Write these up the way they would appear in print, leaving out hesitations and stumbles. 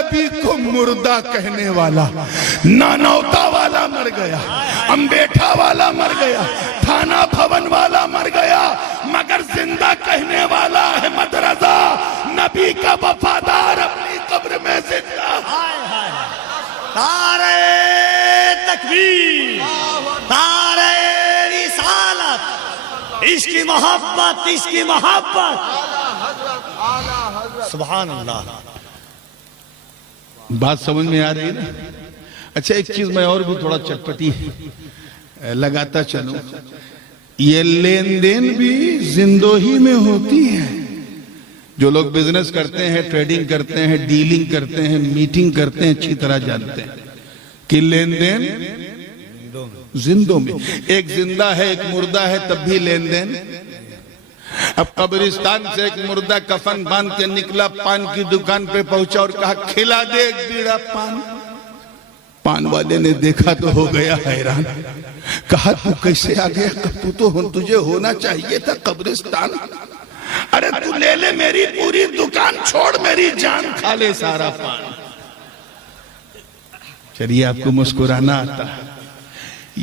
نبی کو مردہ کہنے والا، نانوتا والا مر گیا، امبیٹھا والا مر گیا، تھانہ بھون والا مر گیا، مگر زندہ کہنے والا احمد رضا نبی کا وفادار اپنی قبر میں زندہ۔ نعرہ تکبیر، نعرہ رسالت، عشق کی محبت، عشق کی محبت، سبحان اللہ۔ بات سمجھ میں آ رہی ہے نا؟ اچھا ایک چیز میں اور بھی تھوڑا چٹپٹی لگاتا چلوں، یہ لین دین بھی زندوہی میں ہوتی ہے۔ جو لوگ بزنس کرتے ہیں، ٹریڈنگ کرتے ہیں، ڈیلنگ کرتے ہیں، میٹنگ کرتے ہیں، اچھی طرح جانتے ہیں کہ لین دین زندوں میں، ایک زندہ ہے ایک مردہ ہے تب بھی لین دین۔ اب قبرستان سے ایک مردہ کفن باندھ کے نکلا، پان کی دکان پہ پہنچا اور کہا کھلا دے ایک بیڑا پان۔ پان والے نے دیکھا تو ہو گیا حیران، کہا تو کیسے آ گیا؟ تجھے ہونا چاہیے تھا قبرستان۔ ارے تو لے لے میری پوری دکان، چھوڑ میری جان، کھا لے سارا پان۔ چلیے آپ کو مسکرانا آتا ہے،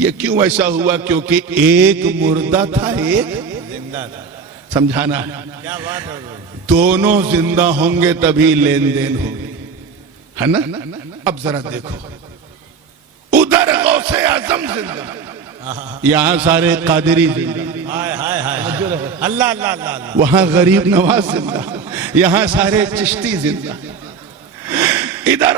یہ کیوں ایسا ہوا؟ کیونکہ ایک مردہ تھا ایک زندہ تھا۔ سمجھانا دونوں زندہ ہوں گے تبھی لین دین ہوگی، ہے نا؟ اب ذرا دیکھو، ادھر غوث اعظم زندہ، یہاں سارے قادری زندہ، اللہ اللہ اللہ، وہاں غریب نواز زندہ، یہاں سارے چشتی زندہ، ادھر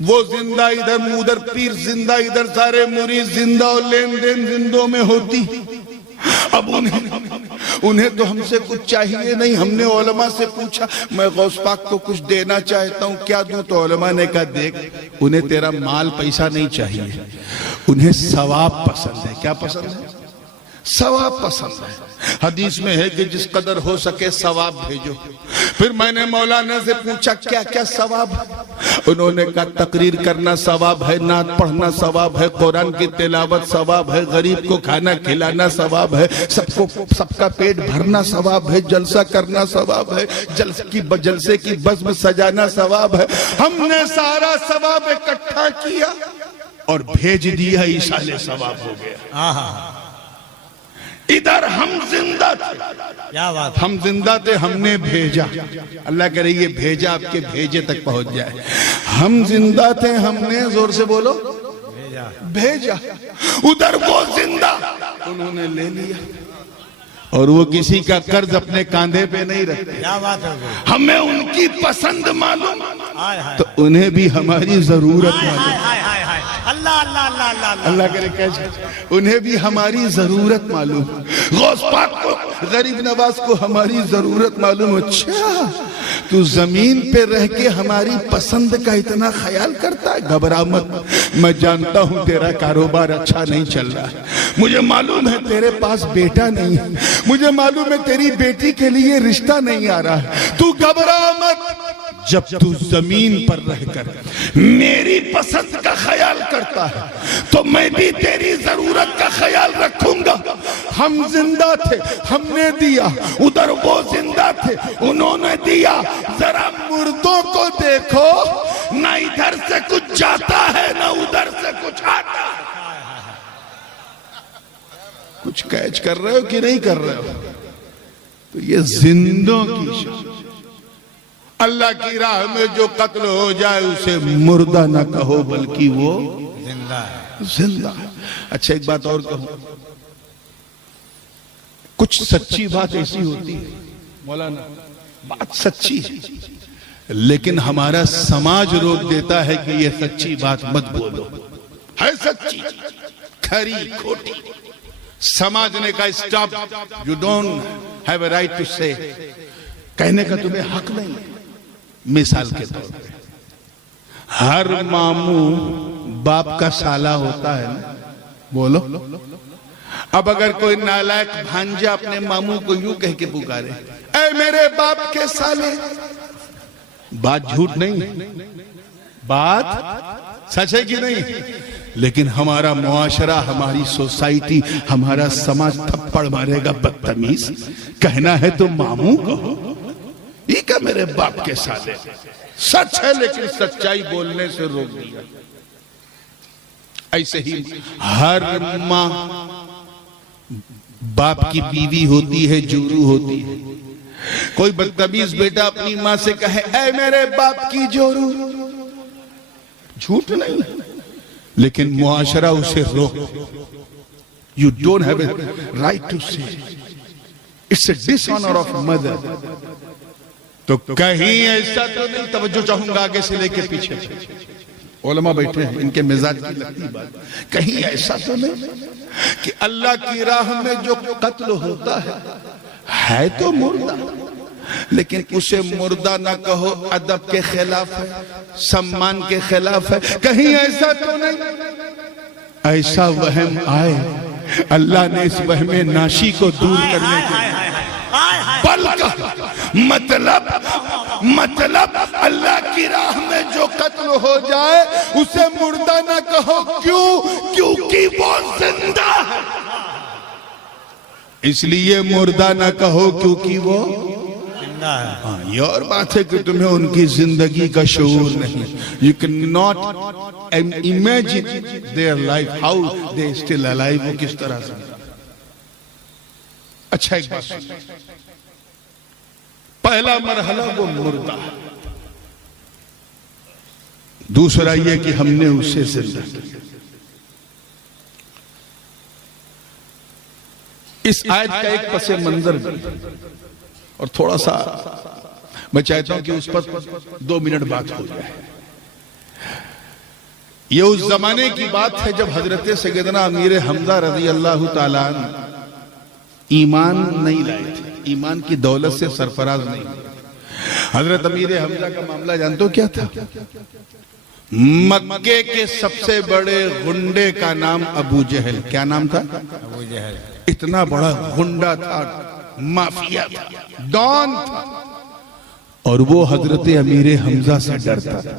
وہ زندہ، ادھر پیر زندہ، ادھر سارے مرید زندہ، اور لین دین زندوں میں ہوتی۔ اب انہیں تو ہم سے کچھ چاہیے نہیں، ہم نے علماء سے پوچھا میں غوث پاک کو کچھ دینا چاہتا ہوں، کیا دوں؟ تو علماء نے کہا دیکھ، انہیں تیرا مال پیسہ نہیں چاہیے، انہیں ثواب پسند ہے۔ کیا پسند ہے؟ ثواب پسند ہے۔ حدیث میں ہے کہ جس قدر ہو سکے ثواب بھیجو۔ پھر میں نے مولانا سے پوچھا کیا کیا ثواب؟ انہوں نے کہا تقریر کرنا ثواب ہے، نعت پڑھنا ثواب ہے، قرآن کی تلاوت ثواب ہے، غریب کو کھانا کھلانا ثواب ہے، سب کا پیٹ بھرنا ثواب ہے، جلسہ کرنا ثواب ہے، جلسے کی بزم سجانا ثواب ہے۔ ہم نے سارا ثواب اکٹھا کیا اور بھیج دیا، ایصال ثواب ہو گیا۔ ادھر ہم زندہ تھے، کیا بات، ہم زندہ تھے، ہم نے بھیجا۔ اللہ کرے یہ بھیجا آپ کے بھیجے تک پہنچ جائے۔ ہم زندہ تھے، ہم نے، زور سے بولو، بھیجا۔ ادھر وہ زندہ، انہوں نے لے لیا، اور وہ کسی کا قرض اپنے کاندھے پہ نہیں رکھتے۔ کیا بات ہے، ہمیں ان کی پسند معلوم تو انہیں بھی ہماری ضرورت معلوم۔ اللہ اللہ اللہ اللہ، اللہ کرے کیسے انہیں بھی ہماری ضرورت معلوم، غوث پاک کو، غریب نواز کو ہماری ضرورت معلوم۔ اچھا تو زمین پہ رہ کے ہماری پسند کا اتنا خیال کرتا ہے؟ گھبرا مت، میں جانتا ہوں تیرا کاروبار اچھا نہیں چل رہا ہے، مجھے معلوم ہے تیرے پاس بیٹا نہیں ہے، مجھے معلوم ہے تیری بیٹی کے لیے رشتہ نہیں آ رہا ہے، تو گھبرا مت۔ جب تو زمین پر رہ کر میری پسند کا خیال کرتا ہے تو میں بھی تیری ضرورت کا خیال رکھوں گا۔ ہم زندہ تھے، ہم نے دیا، ادھر وہ زندہ تھے، انہوں نے دیا۔ ذرا مردوں کو دیکھو، نہ ادھر سے کچھ جاتا ہے نہ ادھر سے کچھ آتا ہے۔ کچھ کیچ کر رہے ہو کہ نہیں کر رہے ہو؟ تو یہ زندوں کی شان۔ اللہ کی راہ میں جو قتل ہو جائے اسے مردہ نہ کہو بلکہ وہ زندہ ہے، زندہ ہے۔ اچھا ایک بات اور کہوں، کچھ سچی بات ایسی ہوتی ہے مولانا، بات سچی ہے لیکن ہمارا سماج روک دیتا ہے کہ یہ سچی بات مت بولو، ہے سچی کھری کھوٹی، سماج نے کہا stop, you don't have a right to say, کہنے کا تمہیں حق نہیں ہے۔ مثال کے طور پہ ہر ماموں باپ کا سالہ ہوتا ہے نا، بولو۔ اب اگر کوئی نالائق بھانجا اپنے ماموں کو یوں کہہ کے پکارے، اے میرے باپ کے سالے، بات جھوٹ نہیں، بات سچ ہے کہ نہیں؟ لیکن ہمارا معاشرہ، ہماری سوسائٹی، ہمارا سماج تھپڑ مارے گا، بدتمیز، کہنا ہے تو ماموں کہو، یہ کیا میرے باپ کے سالے، سچ ہے لیکن سچائی بولنے سے روک دیا۔ ایسے ہی ہر ماں باپ کی بیوی ہوتی ہے، جورو ہوتی ہے۔ کوئی بدتمیز بیٹا اپنی ماں سے کہے اے میرے باپ کی جورو، جھوٹ نہیں لیکن معاشرہ اسے روک۔ You don't have a right to say. It's a dishonor of mother. تو کہیں ایسا تو نہیں، توجہ چاہوں گا آگے سے لے کے پیچھے۔ علماء بیٹھے ہیں، ان کے مزاج کی لگتی بات، کہیں ایسا تو نہیں کہ اللہ کی راہ میں جو قتل ہوتا ہے تو مردہ، لیکن اسے مردہ نہ کہو، ادب کے خلاف ہے، سمان کے خلاف ہے۔ کہیں ایسا تو نہیں ایسا وہم آئے، اللہ نے اس وہم ناشی کو دور کرنے کے بلکہ مطلب اللہ کی راہ میں جو قتل ہو جائے اسے مردہ نہ کہو۔ کیونکہ وہ زندہ ہے، اس لیے مردہ نہ کہو کیونکہ وہ زندہ ہے۔ ہاں، یہ اور بات ہے کہ تمہیں ان کی زندگی کا شعور نہیں۔ You cannot imagine their life, how they still alive، وہ کس طرح سے۔ اچھا ایک بات سن، پہلا مرحلہ وہ مردہ، دوسرا یہ کہ ہم نے اسے زندہ کیا۔ اس آیت کا ایک پس منظر بھی، اور تھوڑا سا میں چاہتا ہوں کہ اس پر 2 منٹ بات ہو جائے۔ یہ اس زمانے کی بات ہے جب حضرت سیدنا امیر حمزہ رضی اللہ تعالیٰ عنہ ایمان نہیں لائے تھے، ایمان کی دولت سے سرفراز نہیں ہوئے۔ حضرت امیر حمزہ کا معاملہ جانتے ہو کیا تھا؟ مکے کے سب سے بڑے غنڈے کا نام ابو جہل۔ کیا نام تھا؟ ابو جہل۔ اتنا بڑا غنڈا تھا، مافیا تھا، ڈان تھا، اور وہ حضرت امیر حمزہ سے ڈرتا تھا۔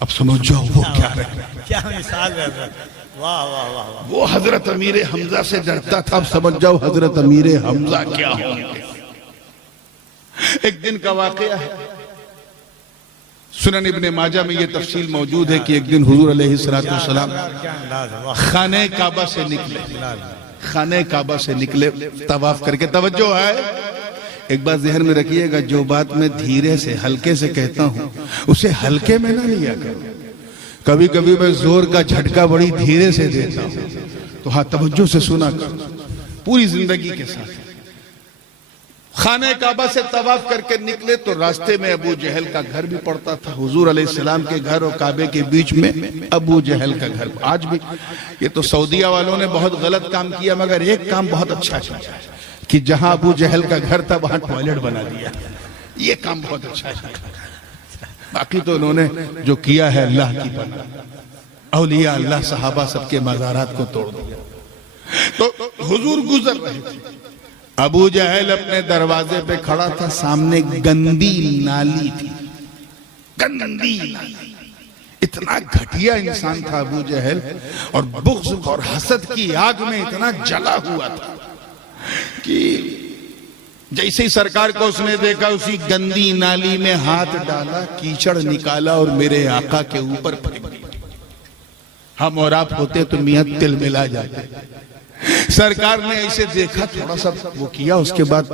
اب سمجھو وہ کیا رہے، کیا مثال ہے، واہ واہ واہ۔ وہ حضرت امیر حمزہ سے ڈرتا تھا۔ اب سمجھ جاؤ حضرت امیر حمزہ کیا ہوں گے۔ ایک دن کا واقعہ ہے، سنن ابن ماجہ میں یہ تفصیل موجود ہے کہ ایک دن حضور علیہ السلام خانہ کعبہ سے نکلے، خانہ کعبہ سے نکلے طواف کر کے۔ توجہ ہے، ایک بات ذہن میں رکھیے گا، جو بات میں دھیرے سے ہلکے سے کہتا ہوں اسے ہلکے میں نہ لیا کرو۔ کبھی کبھی میں زور کا جھٹکا بڑی دھیرے سے دیتا ہوں، تو ہاں توجہ سے سنا کرو پوری زندگی کے ساتھ۔ خانہ کعبہ سے طواف کر کے نکلے تو راستے میں ابو جہل کا گھر بھی پڑتا تھا۔ حضور علیہ السلام کے گھر اور کعبے کے بیچ میں ابو جہل کا گھر۔ آج بھی یہ تو سعودیہ والوں نے بہت غلط کام کیا، مگر ایک کام بہت اچھا کیا کہ جہاں ابو جہل کا گھر تھا وہاں ٹوائلٹ بنا دیا۔ یہ کام بہت اچھا کیا۔ باقی تو انہوں نے جو کیا ہے اللہ کی پناہ، اولیاء اللہ صحابہ سب کے مزارات کو توڑ دیا۔ تو حضور گزر رہے تھے، ابو جہل اپنے دروازے پہ کھڑا تھا، سامنے گندی نالی تھی، گندی نالی۔ اتنا گھٹیا انسان تھا ابو جہل، اور بغض اور حسد کی آگ میں اتنا جلا ہوا تھا کہ جیسے ہی سرکار کو اس نے دیکھا اسی گندی نالی میں ہاتھ ڈالا، کیچڑ نکالا اور میرے آقا کے اوپر پھینک دیا۔ ہم اور آپ ہوتے تو میاں تل ملا جاتے۔ سرکار نے ایسے دیکھا، تھوڑا سا وہ کیا، اس کے بعد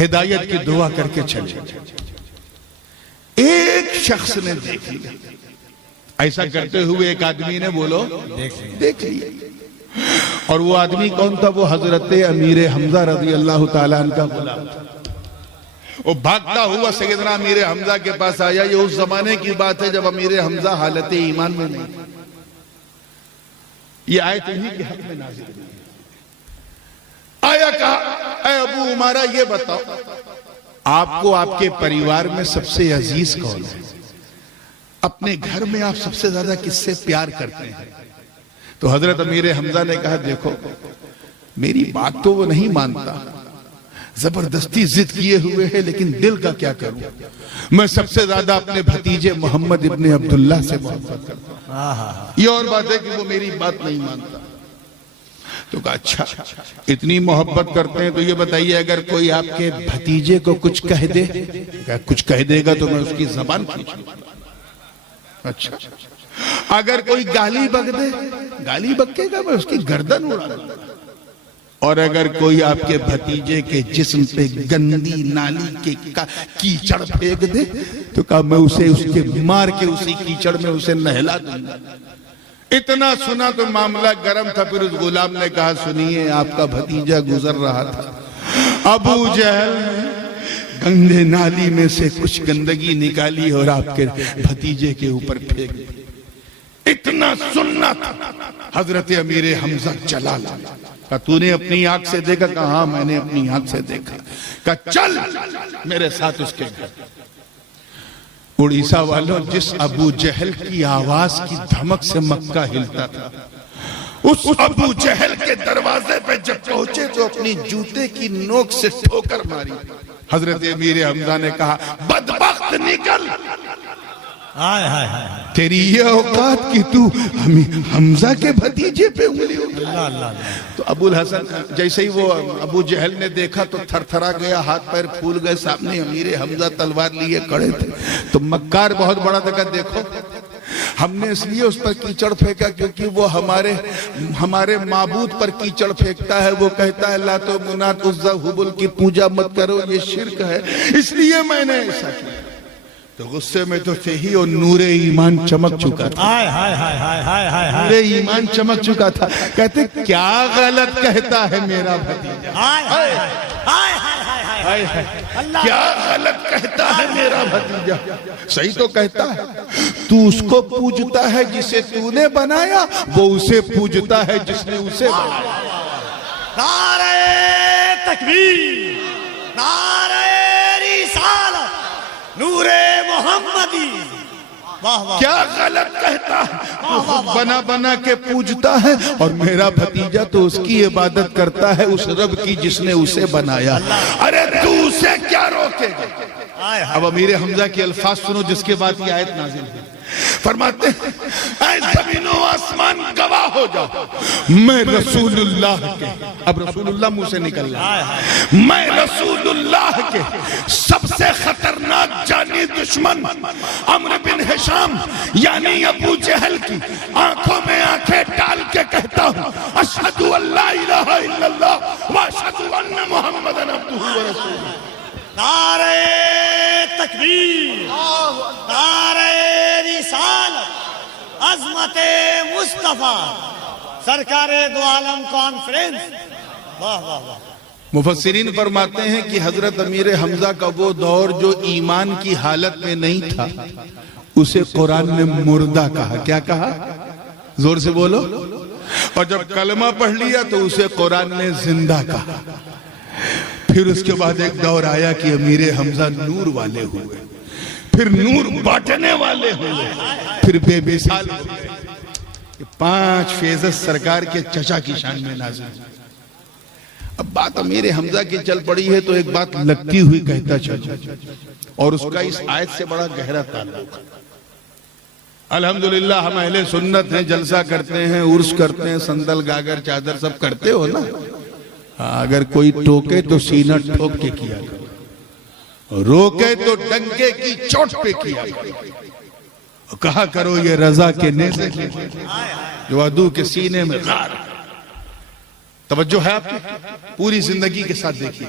ہدایت کی دعا کر کے چلے۔ ایک شخص نے دیکھ لیا، ایسا کرتے ہوئے ایک آدمی نے بولو دیکھ لیا۔ اور وہ آدمی کون تھا؟ وہ حضرت امیر حمزہ رضی اللہ تعالیٰ عنہ کا غلام تھا۔ وہ بھاگتا ہوا سیدنا امیر حمزہ کے پاس آیا۔ یہ اس زمانے کی بات ہے جب امیر حمزہ حالت ایمان میں نہیں۔ یہ آیت انہی کے حق میں نازل ہوئی۔ آیا کہا اے ابو عمارہ یہ بتاؤ آپ کو آپ کے پریوار میں سب سے عزیز کون ہے؟ اپنے گھر میں آپ سب سے زیادہ کس سے پیار کرتے ہیں؟ تو حضرت امیر حمزہ نے کہا دیکھو میری بات تو وہ نہیں مانتا، زبردستی ضد کیے ہوئے ہے، لیکن دل کا کیا کروں؟ میں سب سے زیادہ اپنے بھتیجے محمد ابن عبداللہ سے محبت کرتا ہوں۔ یہ اور بات ہے کہ وہ میری بات نہیں مانتا۔ تو کہا اچھا اتنی محبت کرتے ہیں تو یہ بتائیے اگر کوئی آپ کے بھتیجے کو کچھ کہہ دے، کچھ کہہ دے گا تو میں اس کی زبان کھینچوں گا۔ اچھا اگر کوئی گالی بک دے، گالی بکے گا میں اس کی گردن اڑا دوں گا۔ اور اگر کوئی آپ کے بھتیجے کے جسم پہ گندی نالی کے کیچڑ پھینک دے تو کہا میں اسے اس کے مار کے اسی کیچڑ میں اسے نہلا دوں گا۔ اتنا سنا تو معاملہ گرم تھا، پھر اس غلام نے کہا سنیے آپ کا بھتیجا گزر رہا تھا، ابو جہل نے گندے نالی میں سے کچھ گندگی نکالی اور آپ کے بھتیجے کے اوپر پھینک دی۔ اتنا سننا تھا، حضرت امیر حمزہ چلا لا، کہا تو نے اپنی آنکھ سے دیکھا؟ کہا ہاں میں نے اپنی آنکھ سے دیکھا۔ کہا چل میرے ساتھ اس کے گھر۔ اڑیسہ والوں، جس ابو جہل کی آواز کی دھمک سے مکہ ہلتا تھا، اس ابو جہل کے دروازے پہ جب پہنچے تو اپنی جوتے کی نوک سے ٹھوکر ماری۔ حضرت امیر حمزہ نے کہا بدبخت نکل، تیری یہ اوقات کہ تو حمزہ کے بھتیجے پہ انگلی اٹھا۔ تو ابو الحسن جیسے ہی وہ ابو جہل نے دیکھا تو تھر تھرا گیا، ہاتھ پیر پھول گئے، سامنے امیر حمزہ تلوار لیے کھڑے تھے۔ تو مکار بہت بڑا تھا، دیکھو ہم نے اس لیے اس پر کیچڑ پھینکا کیونکہ وہ ہمارے معبود پر کیچڑ پھینکتا ہے، وہ کہتا ہے لات و منات عزا حبل کی پوجا مت کرو، یہ شرک ہے، اس لیے میں نے ایسا کیا۔ تو غصے میں تو تھے ہی اور نور ایمان چمک چکا تھا، نور ایمان چمک چکا تھا۔ کہتے کیا غلط کہتا ہے میرا بھتیجا، کیا غلط کہتا ہے میرا بھتیجا، صحیح تو کہتا ہے۔ تو اس کو پوجتا ہے جسے تو نے بنایا، وہ اسے پوجتا ہے جس نے اسے بنایا۔ نعرہ تکبیر، نعرہ رسالت، نور محمدی۔ کیا غلط کہتا ہے، بنا بنا کے پوجتا ہے، اور میرا بھتیجا تو اس کی عبادت کرتا ہے اس رب کی جس نے اسے بنایا۔ ارے تو اسے کیا روکے گا؟ اب امیر حمزہ کے الفاظ سنو جس کے بعد یہ آیت نازل ہوئی۔ فرماتے ہیں اے زمین و آسمان گواہ ہو جاؤ، میں رسول اللہ کے، اب رسول اللہ منہ سے نکل رہا، میں رسول اللہ کے سب سے خطرناک جانی دشمن عمرو بن ہشام یعنی ابو جہل کی آنکھوں میں آنکھیں ڈال کے کہتا ہوں اشہد ان لا الہ الا اللہ واشہد ان محمدًا عبدہ ورسولہ۔ نعرہ تکبیر، نعرہ رسالت، عظمت مصطفیٰ، سرکار دو عالم کانفرنس۔ واہ واہ واہ۔ مفسرین فرماتے ہیں کہ حضرت امیر حمزہ کا وہ دور جو ایمان کی حالت میں نہیں تھا اسے قرآن نے مردہ کہا۔ کیا کہا؟ زور سے بولو۔ اور جب کلمہ پڑھ لیا تو اسے قرآن نے زندہ کہا۔ پھر اس کے بعد ایک دور آیا کہ امیر حمزہ نور والے ہوئے، پھر نور بانٹنے والے ہوئے، پھر بے مثال ہوئے۔ یہ 5 فیض سرکار کے چچا کی شان میں نازل ہوئے۔ اب بات امیر حمزہ کی چل پڑی ہے تو ایک بات لگتی ہوئی کہتا چلو، اور اس کا اس آیت سے بڑا گہرا تعلق ہے۔ الحمدللہ ہم اہل سنت ہیں، جلسہ کرتے ہیں، عرس کرتے ہیں، سندل گاگر چادر سب کرتے ہو نا۔ اگر کوئی ٹوکے تو سینہ ٹھوک کے کیا کرو، روکے تو ڈنکے کی چوٹ پہ کیا کرو، کہا کرو یہ رضا کے نیزے کی جو عدو کے سینے میں غار۔ توجہ ہے آپ کی؟ پوری زندگی کے ساتھ دیکھیے،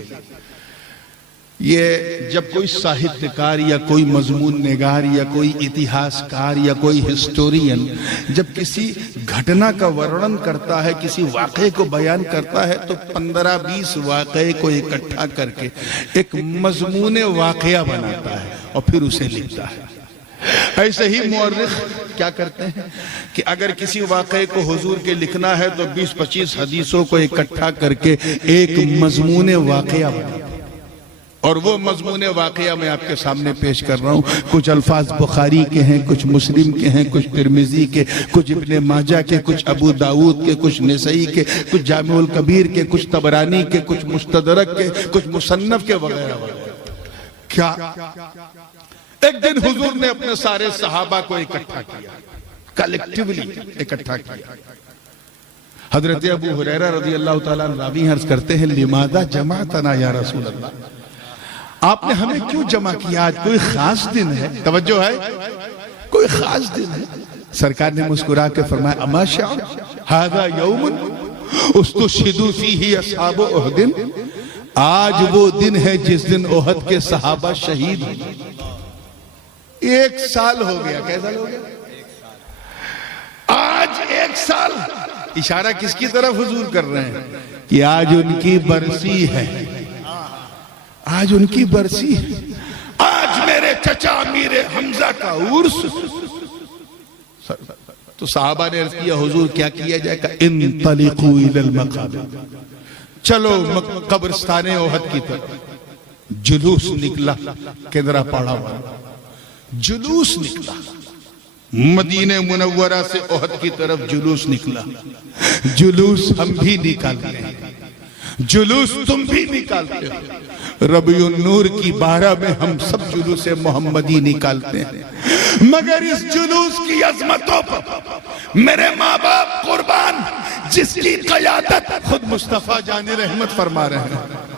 یہ جب کوئی ساہتکار یا کوئی مضمون نگار یا کوئی اتہاس کار یا کوئی ہسٹورین جب کسی گھٹنا کا ورنن کرتا ہے، کسی واقعے کو بیان کرتا ہے تو 15-20 واقعے کو اکٹھا کر کے ایک مضمون واقعہ بناتا ہے اور پھر اسے لکھتا ہے۔ ایسے ہی مورخ کیا کرتے ہیں کہ اگر کسی واقعے کو حضور کے لکھنا ہے تو 20-25 حدیثوں کو اکٹھا کر کے ایک مضمون واقعہ بناتا ہے، اور وہ مضمون واقعہ میں آپ کے سامنے پیش کر رہا ہوں۔ کچھ الفاظ بخاری کے ہیں، کچھ مسلم کے ہیں، کچھ ترمذی کے، کچھ ابن ماجہ کے، کچھ ابو داؤد کے، کچھ نسائی کے، کچھ جامع الکبیر کے، کچھ طبرانی کے، کچھ مستدرک کے، کچھ مصنف کے وغیرہ وغیرہ۔ کیا ایک دن حضور نے اپنے سارے صحابہ کو اکٹھا کیا، کلیکٹیولی اکٹھا کیا۔ حضرت ابو ہریرہ رضی اللہ تعالیٰ عنہ راوی عرض کرتے ہیں لماذا جمعتنا یا رسول اللہ، آپ نے ہمیں کیوں جمع کیا؟ آج کوئی خاص دن ہے؟ توجہ ہے، کوئی خاص دن ہے؟ سرکار نے مسکرا کے فرمایا اما شعر ھذا یوم استشہد فیہ اصحاب احد، آج وہ دن ہے جس دن احد کے صحابہ شہید ہوئے۔ 1 سال ہو گیا، کیسا ہو گیا؟ آج 1 سال۔ اشارہ کس کی طرف حضور کر رہے ہیں کہ آج ان کی برسی ہے، آج ان کی برسی ہے، آج میرے چچا امیر حمزہ کا عرس۔ تو صحابہ نے عرض کیا حضور کیا کیا جائے گا؟ انطلقوا الی المقابر، چلو قبرستان احد کی طرف۔ جلوس نکلا، کندرا پاڑا ہوا جلوس نکلا، مدینہ منورہ سے احد کی طرف جلوس نکلا۔ جلوس ہم بھی نکالتے ہیں، جلوس تم بھی نکالتے ہو۔ ربیع النور کی 12 میں ہم سب جلوس محمدی نکالتے ہیں، مگر اس جلوس کی عظمتوں پر میرے ماں باپ قربان، جس کی قیادت خود مصطفیٰ جان رحمت فرما رہے ہیں۔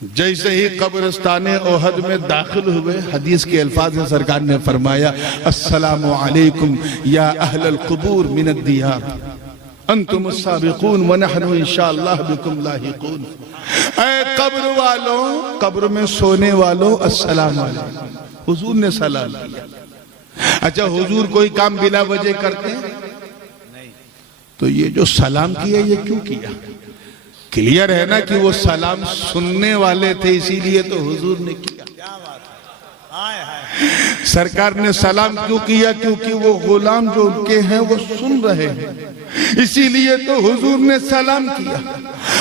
جیسے ہی قبرستان احد میں داخل ہوئے، حدیث کے الفاظ میں سرکار نے فرمایا السلام علیکم یا اہل القبور من الدیار انتم السابقون ونحن انشاءاللہ بکم لاحقون۔ اے قبر والوں، قبر میں سونے والوں، السلام علیکم۔ حضور نے سلام کیا۔ اچھا حضور کوئی کام بلا وجہ کرتے ہیں؟ تو یہ جو سلام کیا یہ کیوں کیا؟ کلیئر ہے نا کہ وہ سلام سننے والے تھے، اسی لیے تو حضور نے کیا۔ سرکار نے سلام کیوں کیا؟ کیونکہ وہ غلام جو ان کے ہیں وہ سن رہے ہیں، اسی لیے تو حضور نے سلام کیا۔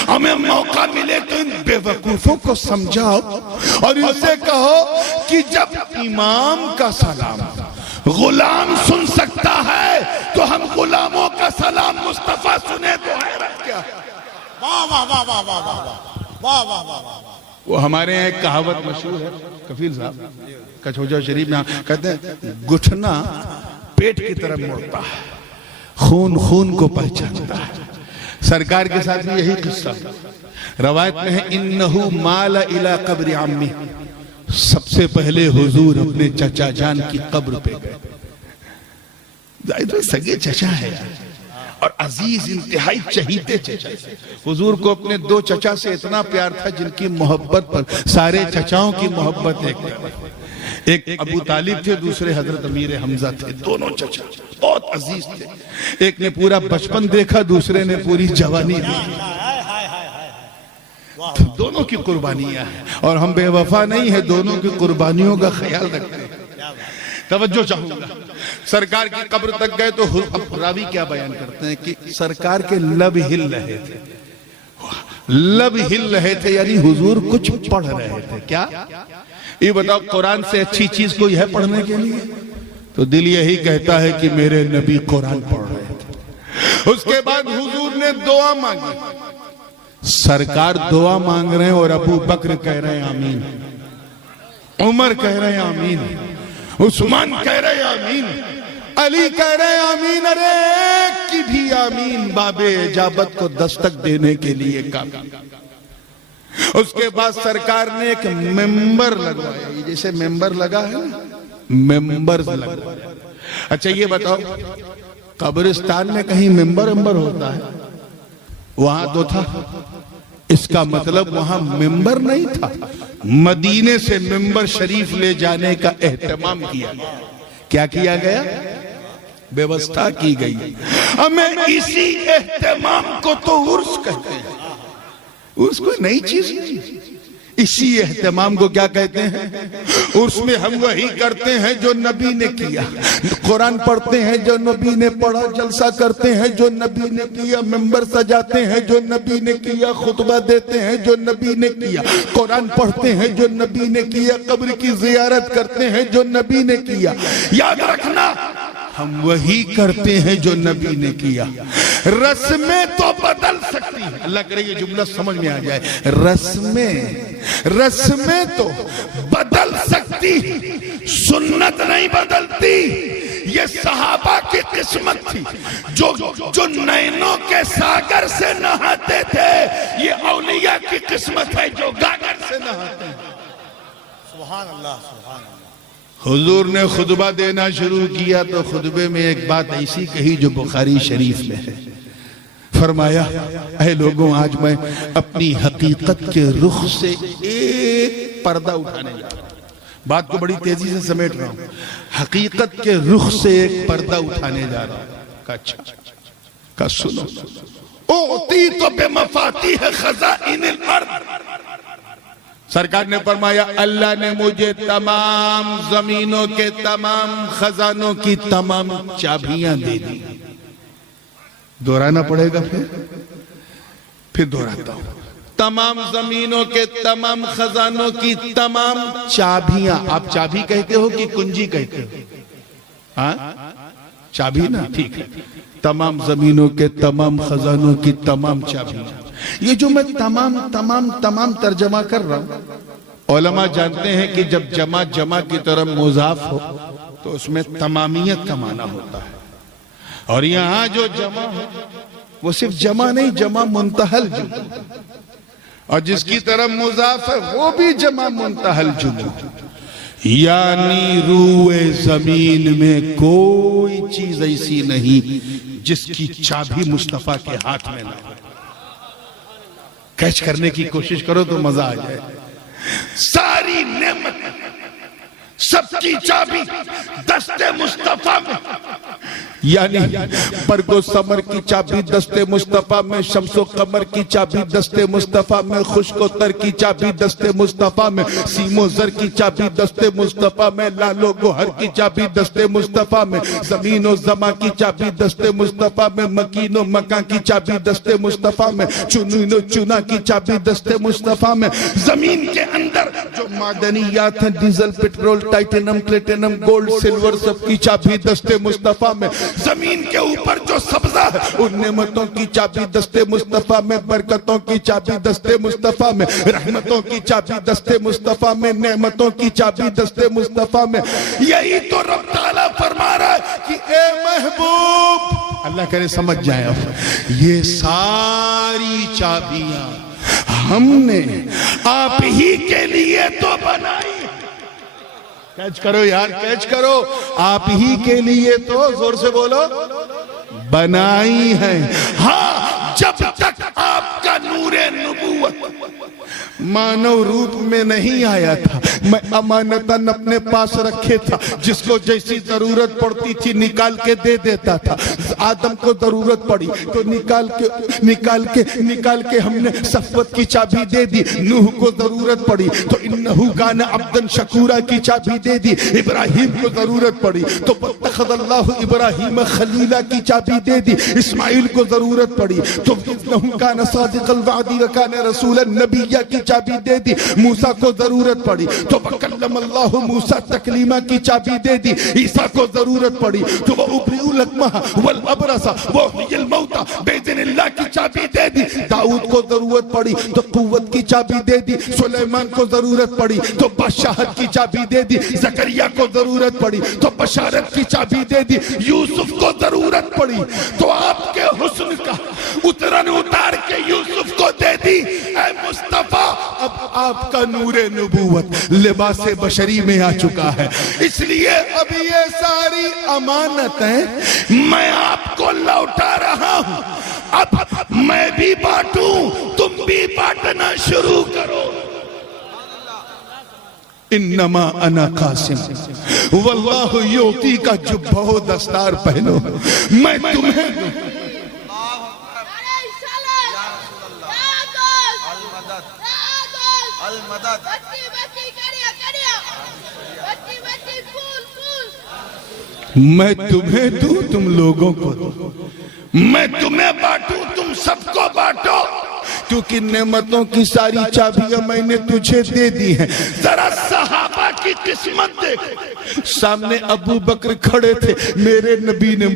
ہمیں موقع ملے تو ان بے وقوفوں کو سمجھاؤ اور ان سے کہو کہ جب امام کا سلام غلام سن سکتا ہے تو ہم غلاموں کا سلام مصطفیٰ سنے تو حیرت کیا ہے؟ واہ واہ واہ واہ واہ واہ واہ واہ واہ۔ وہ ہمارے یہاں ایک کہاوت مشہور ہے، کفیل صاحب کچھوجہ شریف میں کہتے ہیں گھٹنا پیٹ کی طرف مڑتا ہے، خون خون کو پہچانتا ہے۔ سرکار کے ساتھ بھی یہی قصہ روایت میں ہے انہو مال الی قبر عمی، سب سے پہلے حضور اپنے چچا جان کی قبر پہ گئے۔ ظاہر سگے چچا ہے اور عزیز انتہائی چہیتے چچا۔ حضور کو اپنے 2 چچا سے اتنا پیار تھا جن کی محبت پر سارے چچاؤں کی محبت ایک ابو طالب تھے، دوسرے حضرت امیر حمزہ تھے، دونوں چچا بہت عزیز تھے۔ ایک نے پورا بچپن دیکھا، دوسرے نے پوری جوانی دیکھی، دونوں کی قربانیاں ہیں اور ہم بے وفا نہیں ہیں، دونوں کی قربانیوں کا خیال رکھتے ہیں۔ توجہ چاہوں گا، سرکار کی قبر تک گئے تو راوی کیا بیان کرتے ہیں کہ سرکار کے لب ہل رہے تھے، لب ہل رہے تھے یعنی حضور کچھ پڑھ رہے تھے۔ کیا یہ بتاؤ قرآن سے اچھی چیز کوئی ہے پڑھنے کے لیے؟ تو دل یہی کہتا ہے کہ میرے نبی قرآن پڑھ رہے تھے۔ اس کے بعد حضور نے دعا مانگی، سرکار دعا مانگ رہے ہیں اور ابو بکر کہہ رہے ہیں آمین، عمر کہہ رہے ہیں آمین، عثمان کہہ رہے ہیں آمین، علی کہہ رہے ہیں آمین، ارے ایک کی بھی آمین باب اجابت کو دستک دینے کے لیے کافی۔ اس کے بعد سرکار نے ایک ممبر لگوایا، یہ جیسے ممبر لگا ہے ممبر لگوایا۔ اچھا یہ بتاؤ قبرستان میں کہیں ممبر ہوتا ہے؟ وہاں تو تھا، اس کا مطلب وہاں ممبر نہیں تھا، مدینے سے ممبر شریف لے جانے کا اہتمام کیا گیا۔ کیا کیا گیا؟ بیوستھا کی گئی۔ ہمیں اسی اہتمام کو تو عرس کہتے ہیں، عرس کوئی نئی چیز نہیں، اسی اہتمام کو کیا کہتے ہیں؟ عرس میں ہم وہی کرتے ہیں جو نبی نے کیا، قرآن پڑھتے ہیں جو نبی نے پڑھا، جلسہ کرتے ہیں جو نبی نے کیا، ممبر سجاتے ہیں جو نبی نے کیا، خطبہ دیتے ہیں جو نبی نے کیا، قرآن پڑھتے ہیں جو نبی نے کیا، قبر کی زیارت کرتے ہیں جو نبی نے کیا۔ یاد رکھنا ہم وہی کرتے ہیں جو نبی نے کیا۔ رسمیں تو بدل سکتی ہیں، اللہ کرے یہ جملہ سمجھ میں آ جائے، رسمیں تو بدل سکتی، سنت نہیں بدلتی۔ یہ صحابہ کی قسمت تھی جو نینوں کے ساگر سے نہاتے تھے. یہ اولیاء کی قسمت ہے جو گاگر سے نہاتے ہیں. سبحان اللہ سبحان اللہ. حضور نے خطبہ دینا شروع کیا تو خطبے میں ایک بات ایسی کہی جو بخاری شریف میں ہے. فرمایا اے لوگوں آج میں اپنی حقیقت کے رخ سے ایک پردہ اٹھانے جا رہا ہوں. بات کو بڑی تیزی سے سمیٹ رہا ہوں. حقیقت کے رخ سے ایک پردہ اٹھانے جا رہا ہوں. کہا اچھا کہا سنو اعطیت بمفاتیح خزائن الارض. سرکار نے فرمایا اللہ نے مجھے تمام زمینوں کے تمام خزانوں کی تمام چابیاں دے دی. دہرانا پڑے گا پھر دہراتا ہوں. تمام زمینوں کے تمام خزانوں کی تمام چابیاں. آپ چابی کہتے ہو کہ کنجی کہتے ہو؟ ہاں چابی نا ٹھیک ہے. تمام زمینوں کے تمام خزانوں کی تمام چابیاں. یہ جو میں تمام ترجمہ کر رہا ہوں علماء جانتے ہیں کہ جب جمع کی طرف مضاف ہو تو اس میں تمامیت کا معنی ہوتا ہے. اور یہاں جو جمع ہے وہ صرف جمع نہیں جمع منتحل جمع. اور جس کی طرف مضاف ہے وہ بھی جمع منتحل جمع. یعنی روئے زمین میں کوئی چیز ایسی نہیں جس کی چابی مصطفیٰ کے ہاتھ میں نہ ہو. کیچ کرنے کی کوشش کرو تو مزہ آ جائے. ساری نعمت سب کی چابی دست مصطفیٰ میں. یعنی برگ و ثمر کی چابی دست مصطفیٰ میں, شمس و قمر کی چابی دست مصطفیٰ میں, خشک و تر کی چابی دست مصطفیٰ میں, سیم و زر کی چابی دست مصطفیٰ میں, لال و گوہر کی چابی دست مصطفیٰ میں, زمین و زماں کی چابی دست مصطفیٰ میں, مکین و مکان کی چابی دست مصطفیٰ میں, چنین و چنا کی چابی دست مصطفیٰ میں. زمین کے اندر جو معدنیات ہیں diesel petrol titanium platinum gold silver سب کی چابی دست مصطفیٰ میں. زمین کے اوپر جو سبزہ ہے ان نعمتوں کی چابی دست مصطفیٰ میں, برکتوں کی چابی دست مصطفیٰ میں, رحمتوں کی چابی دست مصطفیٰ میں, نعمتوں کی چابی دست مصطفیٰ میں. یہی تو رب تعالیٰ فرما رہا ہے کہ اے محبوب, اللہ کرے سمجھ جائیں اب, یہ ساری چابیاں ہم نے آپ ہی کے لیے تو بنائی. کیچ کرو یار کیچ کرو. آپ ہی کے لیے تو زور سے بولو بنائی ہیں. ہاں جب تک آپ کا نور نبوت مانو روپ میں نہیں آیا تھا میں امانتاً اپنے پاس رکھے تھا. جس کو جیسی ضرورت پڑتی تھی نکال کے دے دیتا تھا. آدم کو ضرورت پڑی تو نکال کے ہم نے صفوت کی چابی دے دی. نوح کو ضرورت پڑی تو انہو کان عبداً شکورا کی چابی دے دی. ابراہیم کو ضرورت پڑی تو اتخذ اللہ ابراہیم خلیلا کی چابی دے دی. اسماعیل کو ضرورت پڑی تو انہو کان صادق الوعد وکان رسولا نبیہ کی چابی دے دی. موسیٰ کو ضرورت پڑی تو وکلم اللہ موسیٰ تکلیمہ کی چابی دے دی. عیسیٰ کو ضرورت پڑی تو وہ ابریء الاکمہ والابرص وحی الموتى باذن اللہ کی چابی دے دی. داؤد کو ضرورت پڑی تو قوت کی چابی دے دی. سلیمان کو ضرورت پڑی تو بادشاہت کی چابی دے دی. زکریا کو ضرورت پڑی تو بشارت کی چابی دے دی. یوسف کو ضرورت پڑی تو آپ کے حسن کا اتار کے یوسف کو دے دی. اے مصطفیٰ اب آپ کا نور نبوت لباس بشری میں آ چکا ہے. اس لیے اب یہ ساری امانتیں میں آپ کو لوٹا رہا ہوں. اب میں بھی بانٹوں تم بھی بانٹنا شروع کرو. انما انا قاسم واللہ یعطی کا جبہ و دستار پہنو. میں تمہیں میں تمہیں دوں تم لوگوں کو دو. میں تمہیں بانٹوں تم سب کو بانٹو. کیونکہ نعمتوں کی ساری چابیاں میں نے تجھے دے دی ہیں. ذرا صحابہ کی کی قسمت دیکھو. سامنے ابو بکر کھڑے تھے, میرے نبی نے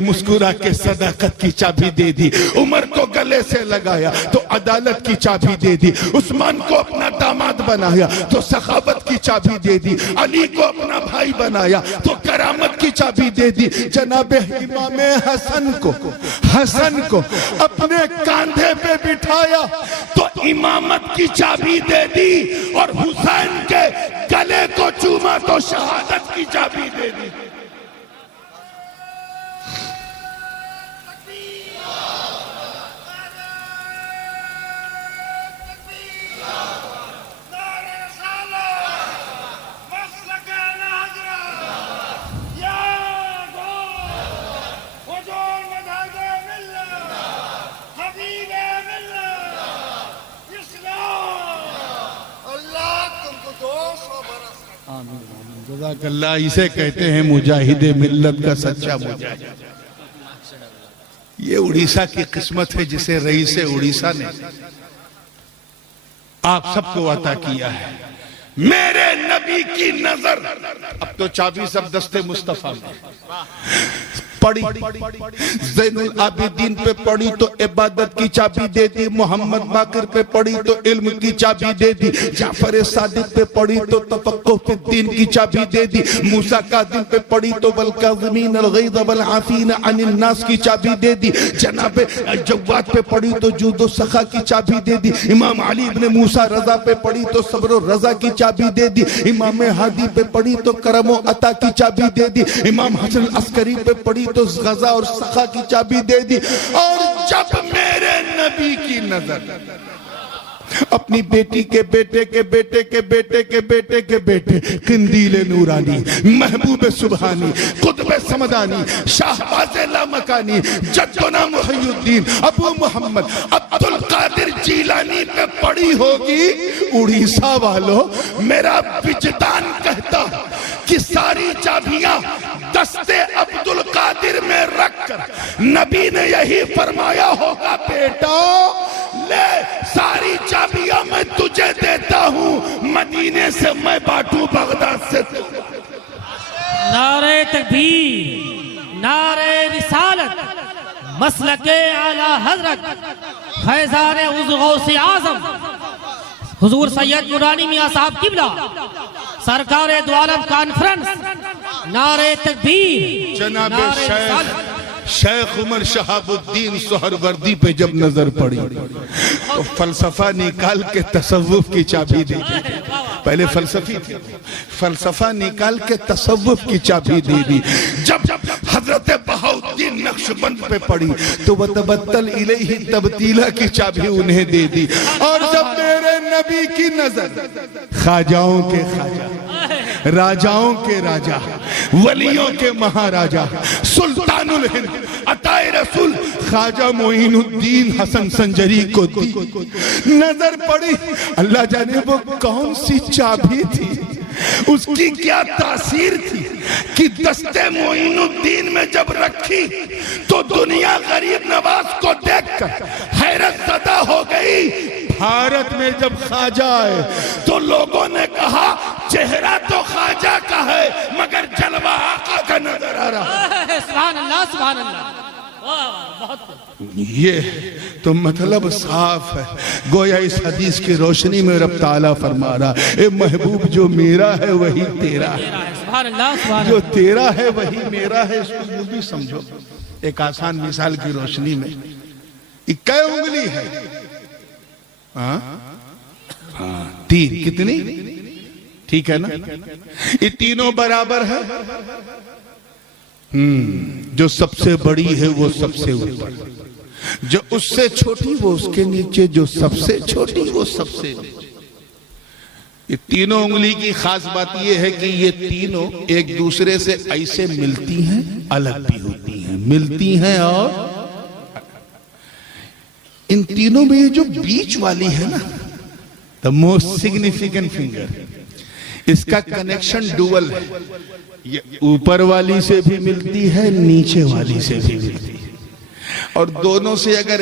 مسکرا کے صداقت کی چابی دے دی. عمر کو گلے سے لگایا تو عدالت کی چابی دے دی. عثمان کو اپنا داماد بنایا تو سخاوت کی چابی دے دی. علی کو اپنا بھائی بنایا تو کرامت کی چابی دے دی. جناب امام حسن کو اپنے کاندھے پہ بٹھایا تو امامت کی چابی دے دی, اور حسین کے گلے کو چوما تو شہادت کی چابی دے دی. جزاک اللہ. اسے کہتے ہیں مجاہد ملت کا سچا مجاہد. یہ اڑیسہ کی قسمت ہے جسے رئیس اڑیسہ نے آپ سب کو عطا کیا ہے. میرے نبی کی نظر, اب تو چابی سب دستے مصطفیٰ میں پڑی, زین العابدین پہ پڑی تو عبادت کی چابی دے دی. محمد باقر پہ پڑی تو علم کی چابی دے دی. جعفر صادق پہ پڑی تو تفقہ فی الدین کی چابی دے دی. موسیٰ کاظم پہ پڑی تو والکاظمین الغیظ والعافین عن الناس کی چابی دے دی. جناب جواد پہ پڑی تو جود و سخا کی چابی دے دی. امام علی ابن موسیٰ رضا پہ پڑی تو صبر و رضا کی چابی دے دی. امام ہادی پہ پڑی تو کرم و عطا کی چابی دے دی. امام حسن العسکری پہ پڑی تو غزا اور سخا کی چابی دے دی. اور جب میرے نبی کی نظر اپنی بیٹی کے بیٹے کے بیٹے کے بیٹے کے بیٹے کے بیٹے قندیل نورانی, محبوب سبحانی, قطب سمدانی, شاہباز لامکانی, جدنا محی الدین ابو محمد عبدالقادر جیلانی پہ پڑی ہوگی. اڑیسہ والو, میرا وجدان کہتا کہ ساری چابیاں دستے عبدالقادر میں رکھ کر نبی نے یہی فرمایا ہوگا, بیٹا لے ساری چابیاں میں تجھے دیتا ہوں, مدینے سے میں بانٹوں بغداد سے. نعرہ تکبیر, نعرہ رسالت, مسلک اعلی حضرت فیضان غوث اعظم حضور سید نورانی میاں صاحب قبلہ سرکار دو عالم کانفرنس. نعرہ تکبیر. جناب شیخ عمر شہاب الدین سہروردی پہ جب نظر پڑی تو فلسفہ نکال کے تصوف کی چابی دے دی. پہلے فلسفی تھی, فلسفہ نکال کے تصوف کی چابی دے دی. جب حضرت بہاؤالدین نقشبند پہ پڑی تو وَتَبَتَّلْ إِلَيْهِ تبتیلہ کی چابی انہیں دے دی. اور جب میرے نبی کی نظر خواجاؤں کے خواجہ, راجاؤں کے راجہ, ولیوں کے مہاراجہ, سلطان الہند عطائے رسول خواجہ معین الدین حسن سنجری کو دی. نظر پڑی, اللہ جانے وہ کون سی چابی تھی, اس کی کیا تاثیر تھی کہ دستے معین الدین میں جب رکھی تو دنیا غریب نواز کو دیکھ کر حیرت زدہ ہو گئی. بھارت میں جب خواجہ آئے تو لوگوں نے کہا چہرہ تو خواجہ کا ہے مگر جلوہ آقا کا نظر آ رہا. سبحان اللہ, سبحان اللہ. یہ تو مطلب صاف ہے, گویا اس حدیث کی روشنی میں رب تعالیٰ فرما رہا, اے محبوب جو میرا ہے وہی تیرا ہے, سبحان اللہ, سبحان اللہ. جو تیرا ہے وہی میرا ہے. اس کو یوں بھی سمجھو, ایک آسان مثال کی روشنی میں, یہ کئے انگلی ہے؟ تین. کتنی؟ ٹھیک ہے نا, یہ تینوں برابر ہے. جو سب سے بڑی ہے وہ سب سے اوپر, جو اس سے چھوٹی وہ اس کے نیچے, جو سب سے چھوٹی وہ سب سے نیچے. یہ تینوں انگلی کی خاص بات یہ ہے کہ یہ تینوں ایک دوسرے سے ایسے ملتی ہیں, الگ بھی ہوتی ہیں, ملتی ہیں. اور ان تینوں میں یہ جو بیچ والی ہے نا, the most significant finger, اس کا کنیکشن ڈوول ہے. یہ اوپر والی سے بھی ملتی ہے, نیچے والی سے بھی ملتی ہے, اور دونوں سے اگر